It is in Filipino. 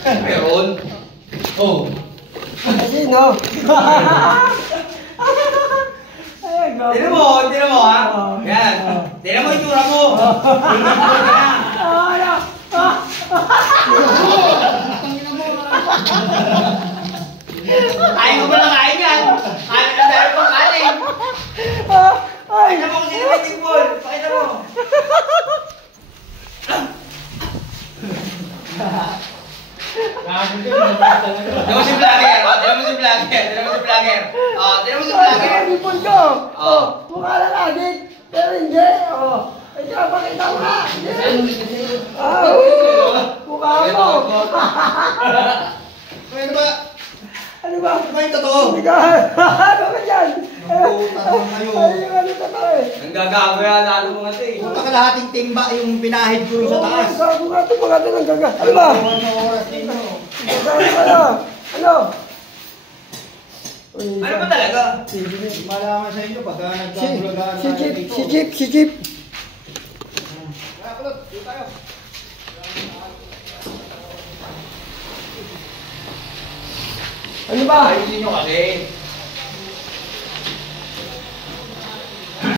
Meron. Oh. Kasi no. Tignan mo ha? Yan. Tignan mo yung tura mo. Kain mo ba na kain yan? Kain na dahil pa kain. Pakita mo kung sino may tingkol. Pakita mo. Tignan mo si vlogger. Tignan mo si vlogger. Tignan mo si vlogger. Tignan mo si vlogger. Ipon ko. Mukha lang agit. Pero hindi. Ikaw, pakita mo na. Mukha mo. Ano ba? Ano ba? Ano ba yung totoo? Ano ka dyan? Putang kayo. Ano totoo eh? Nanggagago yan. Ano mga ito eh. Puta kalahating timba yung pinahid ko sa taas. Gago nga ito mga ito ng gaga. Ano ba? Oras dito. Ano? Ano ba talaga? Malaman sa inyo pagka nagkabulagaan Si Jeep. Kaya kulot, dito tayo. Ano ba? Ayusin nyo kasi.